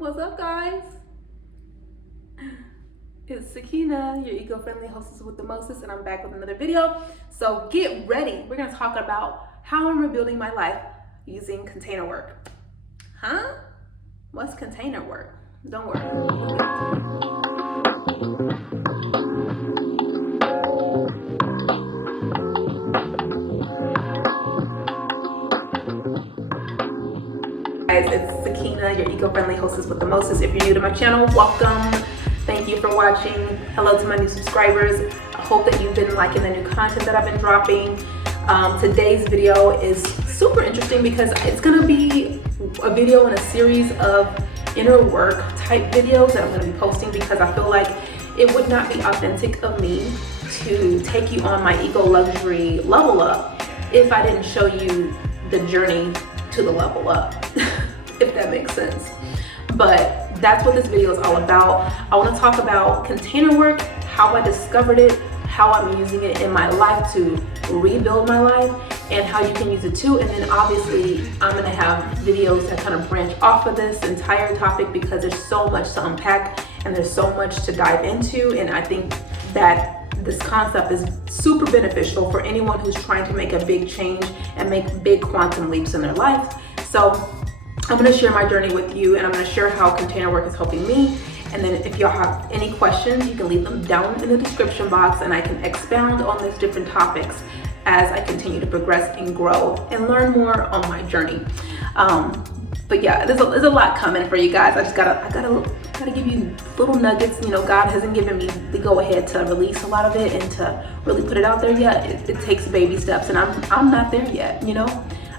What's up, guys? It's Sakina, your eco-friendly hostess with the mostest, and I'm back with another video. So get ready. We're gonna talk about how I'm rebuilding my life using container work. Huh? What's container work? Don't worry. Guys, it's Sakina, your eco-friendly hostess with the mostest. If you're new to my channel, welcome. Thank you for watching. Hello to my new subscribers. I hope that you've been liking the new content that I've been dropping. Today's video is super interesting because it's gonna be a video in a series of inner work type videos that I'm gonna be posting, because I feel like it would not be authentic of me to take you on my eco luxury level up if I didn't show you the journey to the level up, if that makes sense. But that's what this video is all about. I want to talk about container work, how I discovered it, how I'm using it in my life to rebuild my life, and how you can use it too. And then obviously I'm going to have videos that kind of branch off of this entire topic, because there's so much to unpack and there's so much to dive into. And I think that this concept is super beneficial for anyone who's trying to make a big change and make big quantum leaps in their life. So I'm going to share my journey with you, and I'm going to share how container work is helping me. And then if y'all have any questions, you can leave them down in the description box, and I can expound on these different topics as I continue to progress and grow and learn more on my journey. But yeah, there's a lot coming for you guys. I gotta give you little nuggets. You know, God hasn't given me the go ahead to release a lot of it and to really put it out there yet. It takes baby steps, and I'm not there yet, you know.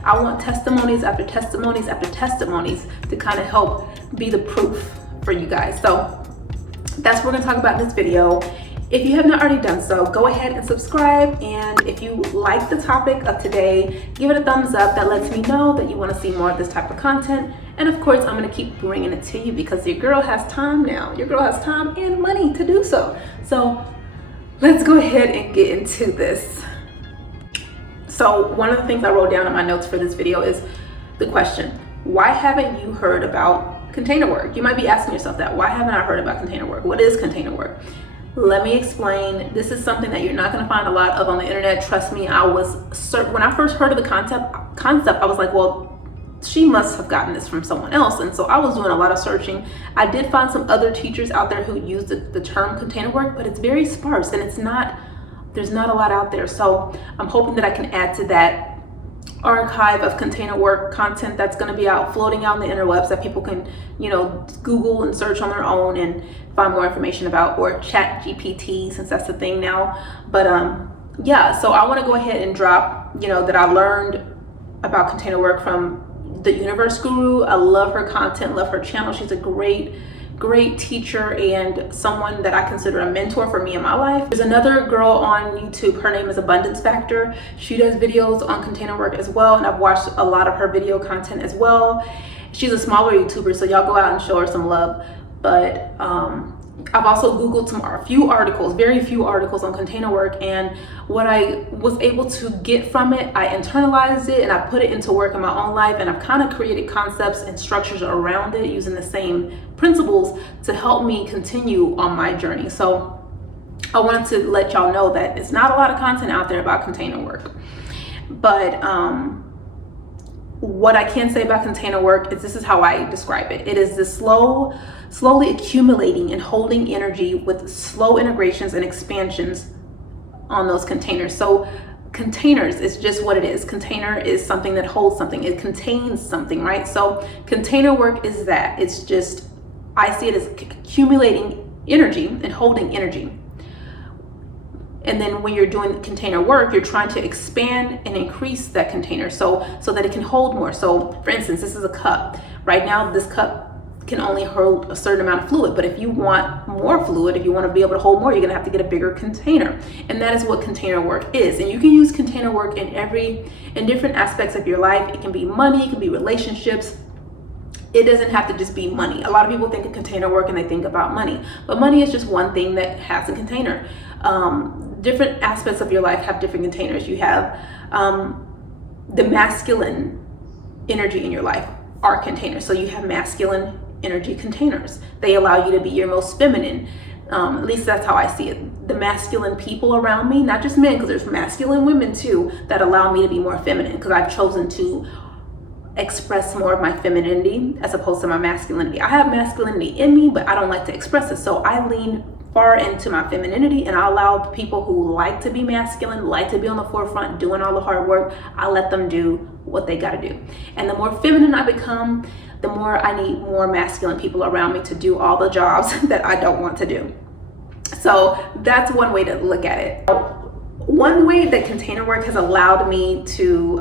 I want testimonies after testimonies after testimonies to kind of help be the proof for you guys. So that's what we're gonna talk about in this video. If you have not already done so, go ahead and subscribe. And if you like the topic of today, give it a thumbs up. That lets me know that you want to see more of this type of content. And of course, I'm going to keep bringing it to you because your girl has time now. Your girl has time and money to do so. So let's go ahead and get into this. So one of the things I wrote down in my notes for this video is the question: why haven't you heard about container work? You might be asking yourself that. Why haven't I heard about container work? What is container work? Let me explain. This is something that you're not going to find a lot of on the internet. Trust me, when I first heard of the concept, I was like, well, she must have gotten this from someone else. And so I was doing a lot of searching. I did find some other teachers out there who use the term container work, but it's very sparse, and there's not a lot out there. So I'm hoping that I can add to that archive of container work content that's going to be floating out in the interwebs that people can, you know, Google and search on their own and find more information about, or chat GPT, since that's the thing now. But yeah, so I want to go ahead and drop, you know, that I learned about container work from the Universe Guru. I love her content, love her channel. She's a great teacher and someone that I consider a mentor for me in my life. There's another girl on YouTube, her name is Abundance Factor. She does videos on container work as well, and I've watched a lot of her video content as well. She's a smaller YouTuber, so y'all go out and show her some love. But I've also Googled very few articles on container work, and what I was able to get from it, I internalized it and I put it into work in my own life, and I've kind of created concepts and structures around it using the same principles to help me continue on my journey. So I wanted to let y'all know that it's not a lot of content out there about container work. But what I can say about container work is this is how I describe it. It is the slowly accumulating and holding energy with slow integrations and expansions on those containers. So containers is just what it is. Container is something that holds something. It contains something, right? So container work is that. It's just, I see it as accumulating energy and holding energy. And then when you're doing container work, you're trying to expand and increase that container so that it can hold more. So for instance, this is a cup. Right now, this cup can only hold a certain amount of fluid, but if you want more fluid, if you want to be able to hold more, you're gonna have to get a bigger container. And that is what container work is. And you can use container work in different aspects of your life. It can be money, it can be relationships. It doesn't have to just be money. A lot of people think of container work and they think about money, but money is just one thing that has a container. Different aspects of your life have different containers. You have the masculine energy in your life are containers. So you have masculine energy containers. They allow you to be your most feminine. At least that's how I see it. The masculine people around me, not just men, because there's masculine women too, that allow me to be more feminine, because I've chosen to express more of my femininity as opposed to my masculinity. I have masculinity in me, but I don't like to express it. So I lean far into my femininity, and I allow people who like to be masculine, like to be on the forefront, doing all the hard work, I let them do what they gotta do. And the more feminine I become, the more I need more masculine people around me to do all the jobs that I don't want to do. So that's one way to look at it. One way that container work has allowed me to,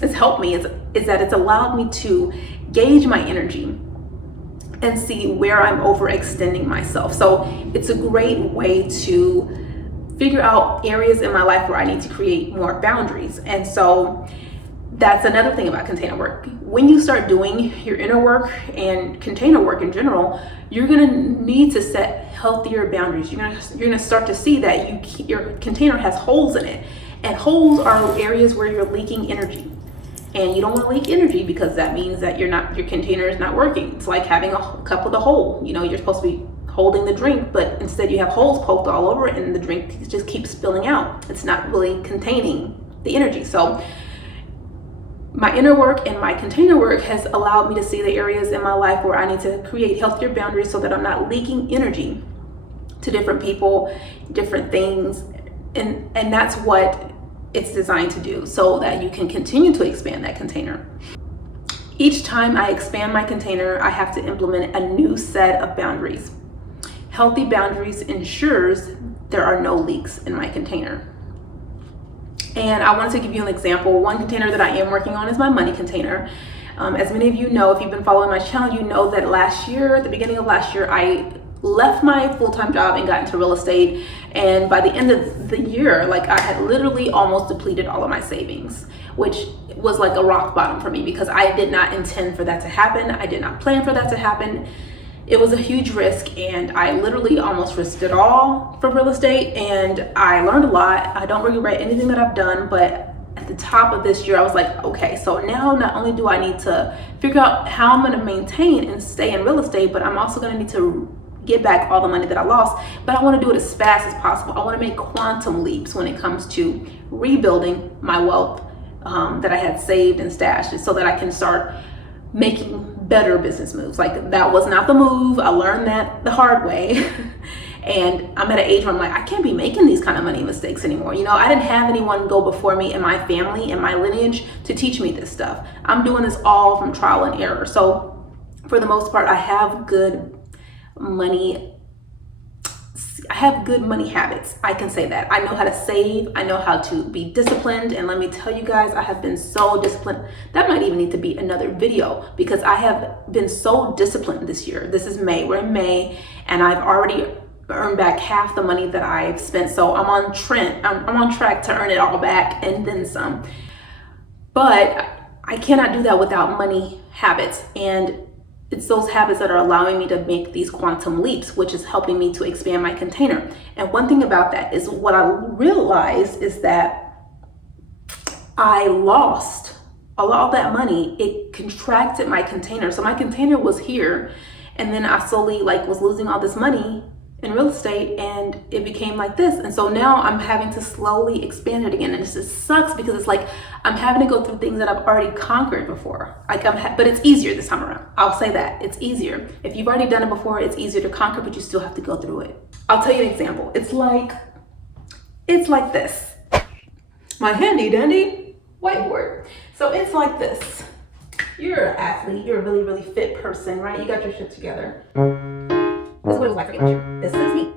has helped me is that it's allowed me to gauge my energy and see where I'm overextending myself. So it's a great way to figure out areas in my life where I need to create more boundaries. And so that's another thing about container work. When you start doing your inner work and container work in general, you're gonna need to set healthier boundaries. You're gonna start to see that your container has holes in it, and holes are areas where you're leaking energy. And you don't want to leak energy, because that means that your container is not working. It's like having a cup with a hole. You know, you're supposed to be holding the drink, but instead you have holes poked all over it, and the drink just keeps spilling out. It's not really containing the energy. So my inner work and my container work has allowed me to see the areas in my life where I need to create healthier boundaries so that I'm not leaking energy to different people, different things. And that's what it's designed to do, so that you can continue to expand that container. Each time I expand my container, I have to implement a new set of boundaries. Healthy boundaries ensures there are no leaks in my container. And I wanted to give you an example. One container that I am working on is my money container. As many of you know, if you've been following my channel, you know that last year, at the beginning of last year, I left my full-time job and got into real estate. And by the end of the year, like, I had literally almost depleted all of my savings, which was like a rock bottom for me, because I did not intend for that to happen. I did not plan for that to happen. It was a huge risk, and I literally almost risked it all for real estate, and I learned a lot. I don't regret anything that I've done, but at the top of this year, I was like, okay, so now not only do I need to figure out how I'm gonna maintain and stay in real estate, but I'm also gonna need to get back all the money that I lost, but I want to do it as fast as possible. I want to make quantum leaps when it comes to rebuilding my wealth that I had saved and stashed, so that I can start making better business moves. Like, that was not the move. I learned that the hard way. And I'm at an age where I'm like, I can't be making these kind of money mistakes anymore. You know, I didn't have anyone go before me in my family and my lineage to teach me this stuff. I'm doing this all from trial and error. So for the most part, I have good money habits. I can say that. I know how to save. I know how to be disciplined. And let me tell you guys, I have been so disciplined. That might even need to be another video, because I have been so disciplined this year. This is May. We're in May, and I've already earned back half the money that I've spent. So I'm on track to earn it all back and then some. But I cannot do that without money habits. And it's those habits that are allowing me to make these quantum leaps, which is helping me to expand my container. And one thing about that is, what I realized is that I lost a lot of that money. It contracted my container. So my container was here, and then I slowly was losing all this money in real estate, and it became like this. And so now I'm having to slowly expand it again, and it just sucks, because it's like I'm having to go through things that I've already conquered before. But it's easier this time around. I'll say that it's easier. If you've already done it before, it's easier to conquer, but you still have to go through it. I'll tell you an example. It's like this. My handy dandy whiteboard. So it's like this. You're an athlete. You're a really, really fit person, right? You got your shit together. This is what it's like for you. This is me.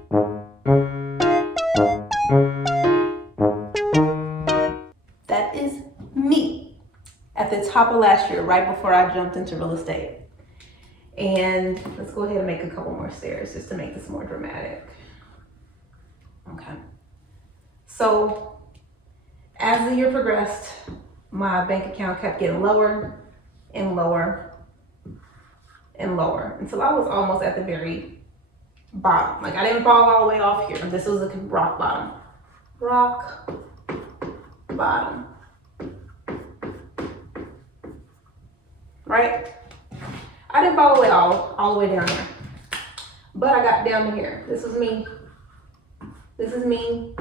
That is me at the top of last year, right before I jumped into real estate. And let's go ahead and make a couple more stairs just to make this more dramatic. Okay. So as the year progressed, my bank account kept getting lower and lower and lower, until I was almost at the very bottom. Like, I didn't fall all the way off here. This was a rock bottom. Rock bottom. Right? I didn't follow it all the way down there, but I got down to here. This is me. This is me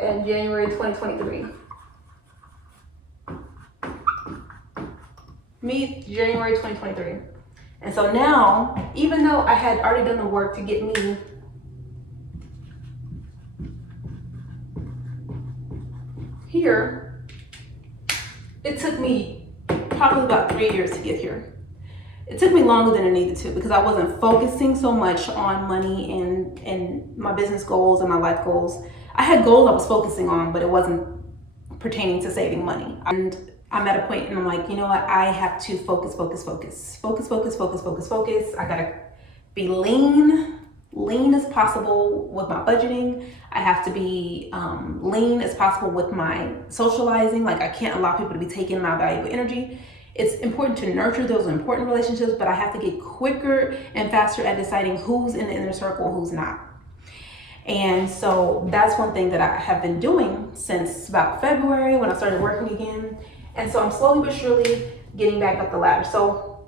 in January 2023. Me, January 2023. And so now, even though I had already done the work to get me here, it took me probably about 3 years to get here. It took me longer than it needed to because I wasn't focusing so much on money and my business goals and my life goals. I had goals I was focusing on, but it wasn't pertaining to saving money. And I'm at a point and I'm like, you know what? I have to focus. I gotta be lean as possible with my budgeting. I have to be lean as possible with my socializing. Like I can't allow people to be taking my valuable energy. It's important to nurture those important relationships, but I have to get quicker and faster at deciding who's in the inner circle, who's not. And so that's one thing that I have been doing since about February when I started working again. And so I'm slowly but surely getting back up the ladder. So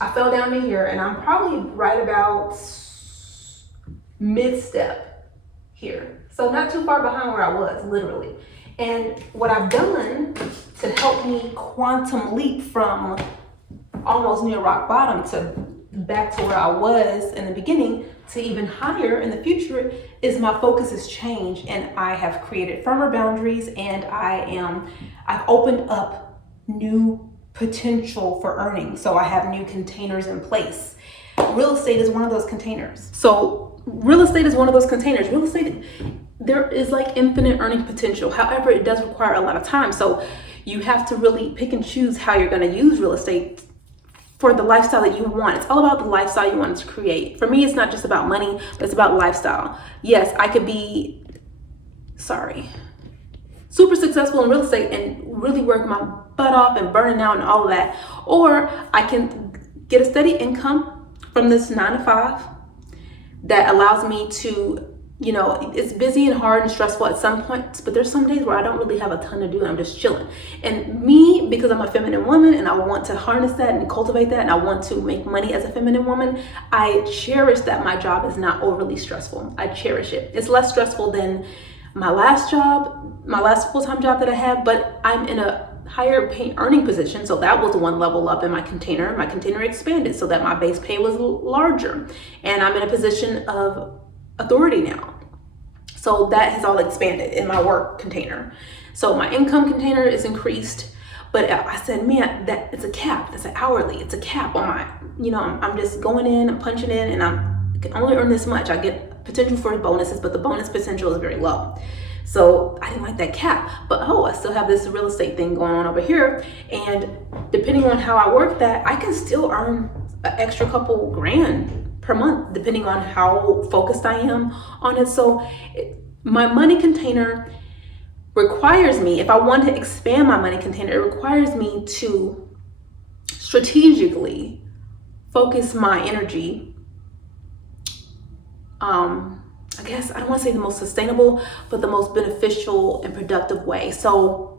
I fell down to here and I'm probably right about mid-step here. So not too far behind where I was, literally. And what I've done to help me quantum leap from almost near rock bottom to back to where I was in the beginning to even higher in the future is my focus has changed, and I have created firmer boundaries, and I've opened up new potential for earning. So I have new containers in place. Real estate is one of those containers. Real estate, there is like infinite earning potential. However, it does require a lot of time. So you have to really pick and choose how you're going to use real estate for the lifestyle that you want. It's all about the lifestyle you want to create. For me, it's not just about money, but it's about lifestyle. Yes, I could be, super successful in real estate and really work my butt off and burning out and all of that. Or I can get a steady income from this 9 to 5 that allows me to, it's busy and hard and stressful at some points, but there's some days where I don't really have a ton to do and I'm just chilling. And me, because I'm a feminine woman and I want to harness that and cultivate that and I want to make money as a feminine woman, I cherish that my job is not overly stressful. I cherish it. It's less stressful than my last job, my last full-time job that I had, but I'm in a higher pay earning position. So that was one level up in my container. My container expanded so that my base pay was larger. And I'm in a position of authority now. So that has all expanded in my work container. So my income container is increased, but I said, man, that it's a cap. That's an hourly. It's a cap on my, I'm just going in, I'm punching in, and I can only earn this much. I get potential for bonuses, but the bonus potential is very low. So I didn't like that cap, but I still have this real estate thing going on over here. And depending on how I work that, I can still earn an extra couple grand per month, depending on how focused I am on it. So my money container requires me, if I want to expand my money container, it requires me to strategically focus my energy. I guess I don't want to say the most sustainable, but the most beneficial and productive way. So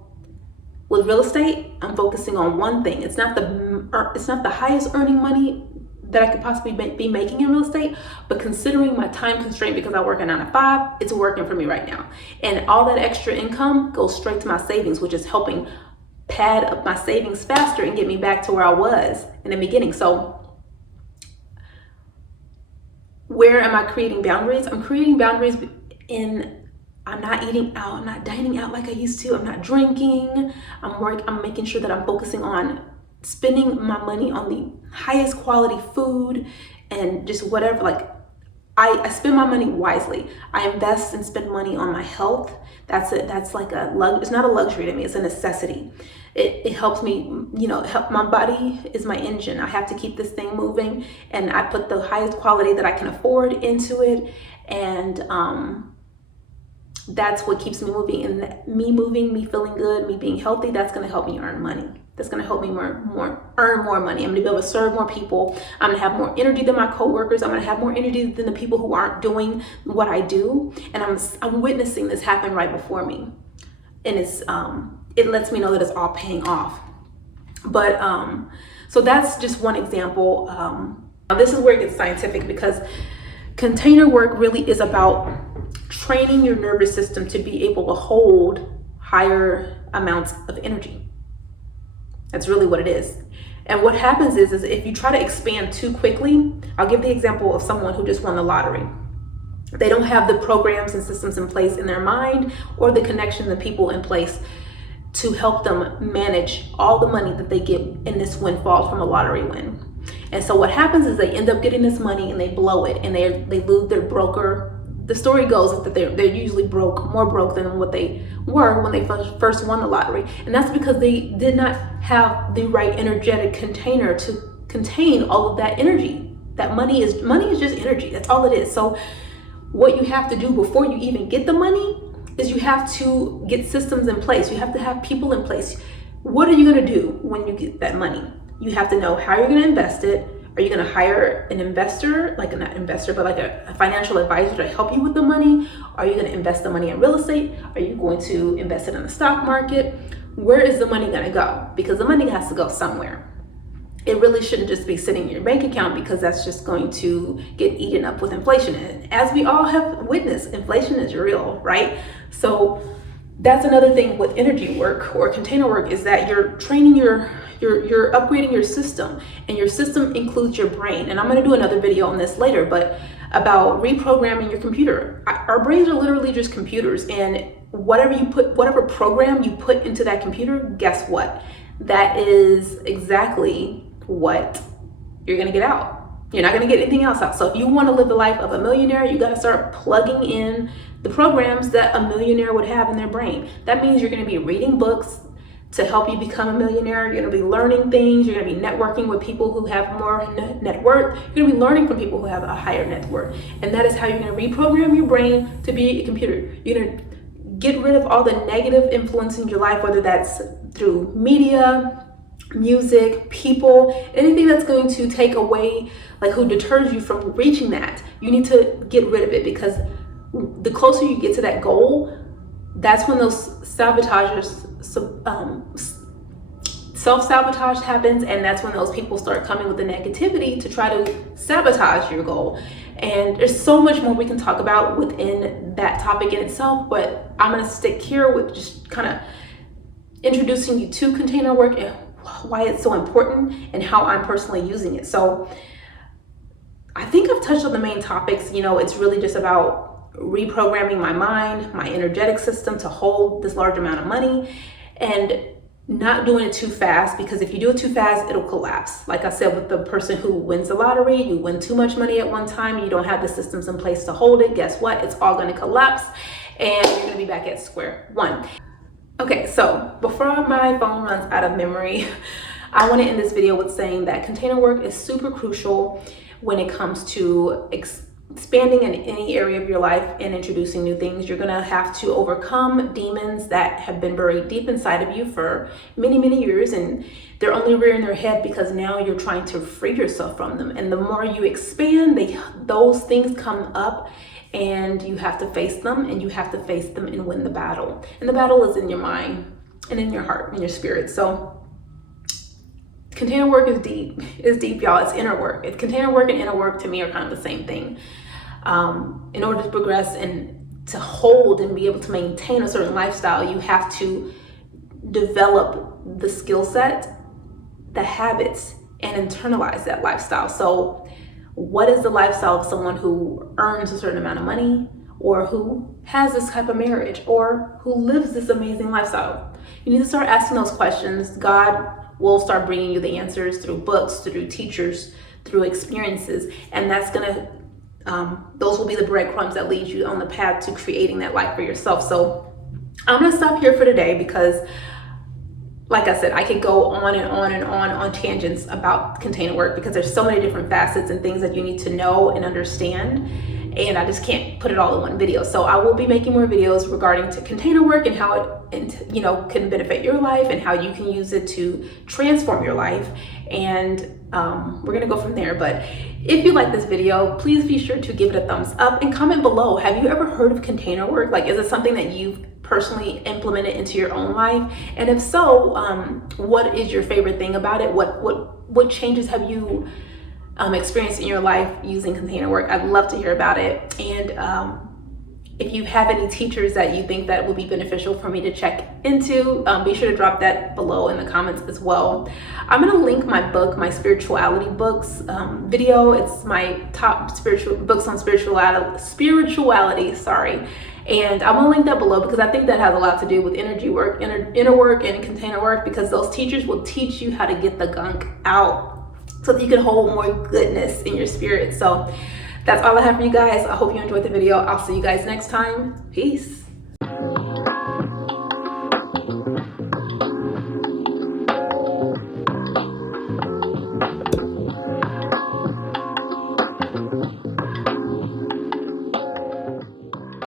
with real estate, I'm focusing on one thing. It's not the highest earning money that I could possibly be making in real estate, but considering my time constraint because I work a 9 to 5, it's working for me right now. And all that extra income goes straight to my savings, which is helping pad up my savings faster and get me back to where I was in the beginning. So where am I creating boundaries? I'm creating boundaries I'm not eating out, I'm not dining out like I used to, I'm not drinking, I'm making sure that I'm focusing on spending my money on the highest quality food and just whatever. Like I spend my money wisely. I invest and spend money on my health. That's it. That's like it's not a luxury to me, it's a necessity. It helps me, help my body is my engine. I have to keep this thing moving, and I put the highest quality that I can afford into it. And that's what keeps me moving, and me feeling good, me being healthy, that's going to help me earn money. That's going to help me earn more money. I'm going to be able to serve more people. I'm going to have more energy than my coworkers. I'm going to have more energy than the people who aren't doing what I do. And I'm witnessing this happen right before me. And it lets me know that it's all paying off. But so that's just one example. Now this is where it gets scientific, because container work really is about training your nervous system to be able to hold higher amounts of energy. That's really what it is. And what happens is if you try to expand too quickly, I'll give the example of someone who just won the lottery. They don't have the programs and systems in place in their mind, or the connections and people in place to help them manage all the money that they get in this windfall from a lottery win. And so what happens is they end up getting this money and they blow it, and they lose their broker. The story goes that they're usually more broke than what they were when they first won the lottery. And that's because they did not have the right energetic container to contain all of that energy. That money is just energy. That's all it is. So what you have to do before you even get the money is you have to get systems in place. You have to have people in place. What are you going to do when you get that money? You have to know how you're going to invest it. Are you going to hire an investor, like not investor, but like a financial advisor to help you with the money? Are you going to invest the money in real estate? Are you going to invest it in the stock market? Where is the money going to go? Because the money has to go somewhere. It really shouldn't just be sitting in your bank account, because that's just going to get eaten up with inflation. And as we all have witnessed, inflation is real, right? So that's another thing with energy work or container work, is that you're training you're upgrading your system, and your system includes your brain. And I'm going to do another video on this later, but about reprogramming your computer. Our brains are literally just computers, and whatever program you put into that computer, guess what? That is exactly what you're going to get out. You're not going to get anything else out. So if you want to live the life of a millionaire, you got to start plugging in the programs that a millionaire would have in their brain. That means you're going to be reading books to help you become a millionaire. You're going to be learning things. You're going to be networking with people who have more net worth. You're going to be learning from people who have a higher net worth. And that is how you're going to reprogram your brain to be a computer. You're going to get rid of all the negative influence in your life, whether that's through media, music, people, anything that's going to take away, like who deters you from reaching that. You need to get rid of it, because the closer you get to that goal, that's when those self-sabotage happens, and that's when those people start coming with the negativity to try to sabotage your goal. And there's so much more we can talk about within that topic in itself, but I'm going to stick here with just kind of introducing you to container work and why it's so important and how I'm personally using it. So I think I've touched on the main topics. It's really just about reprogramming my mind, my energetic system to hold this large amount of money, and not doing it too fast, because if you do it too fast, it'll collapse. Like I said, with the person who wins the lottery, you win too much money at one time, and you don't have the systems in place to hold it. Guess what? It's all going to collapse, and you're going to be back at square one. Okay, so before my phone runs out of memory, I want to end this video with saying that container work is super crucial when it comes to expanding in any area of your life and introducing new things. You're going to have to overcome demons that have been buried deep inside of you for many, many years, and they're only rearing their head because now you're trying to free yourself from them. And the more you expand, those things come up, and you have to face them, and you have to face them and win the battle. And the battle is in your mind and in your heart and your spirit. So container work is deep. It's deep, y'all. It's inner work. Container work and inner work to me are kind of the same thing. In order to progress and to hold and be able to maintain a certain lifestyle, you have to develop the skill set, the habits, and internalize that lifestyle. So what is the lifestyle of someone who earns a certain amount of money, or who has this type of marriage, or who lives this amazing lifestyle? You need to start asking those questions. God will start bringing you the answers through books, through teachers, through experiences, and that's gonna those will be the breadcrumbs that lead you on the path to creating that life for yourself. So I'm gonna stop here for today, because like I said, I could go on and on and on tangents about container work, because there's so many different facets and things that you need to know and understand, and I just can't put it all in one video. So I will be making more videos regarding to container work and how it can benefit your life, and how you can use it to transform your life. And we're gonna go from there. But if you like this video, please be sure to give it a thumbs up and comment below. Have you ever heard of container work? Like, is it something that you've personally implement it into your own life? And if so, what is your favorite thing about it? What changes have you experienced in your life using container work? I'd love to hear about it. And if you have any teachers that you think that would be beneficial for me to check into, be sure to drop that below in the comments as well. I'm gonna link my book, my spirituality books video. It's my top books on spirituality, sorry. And I'm gonna link that below because I think that has a lot to do with energy work, inner work, and container work, because those teachers will teach you how to get the gunk out so that you can hold more goodness in your spirit. So that's all I have for you guys. I hope you enjoyed the video. I'll see you guys next time. Peace.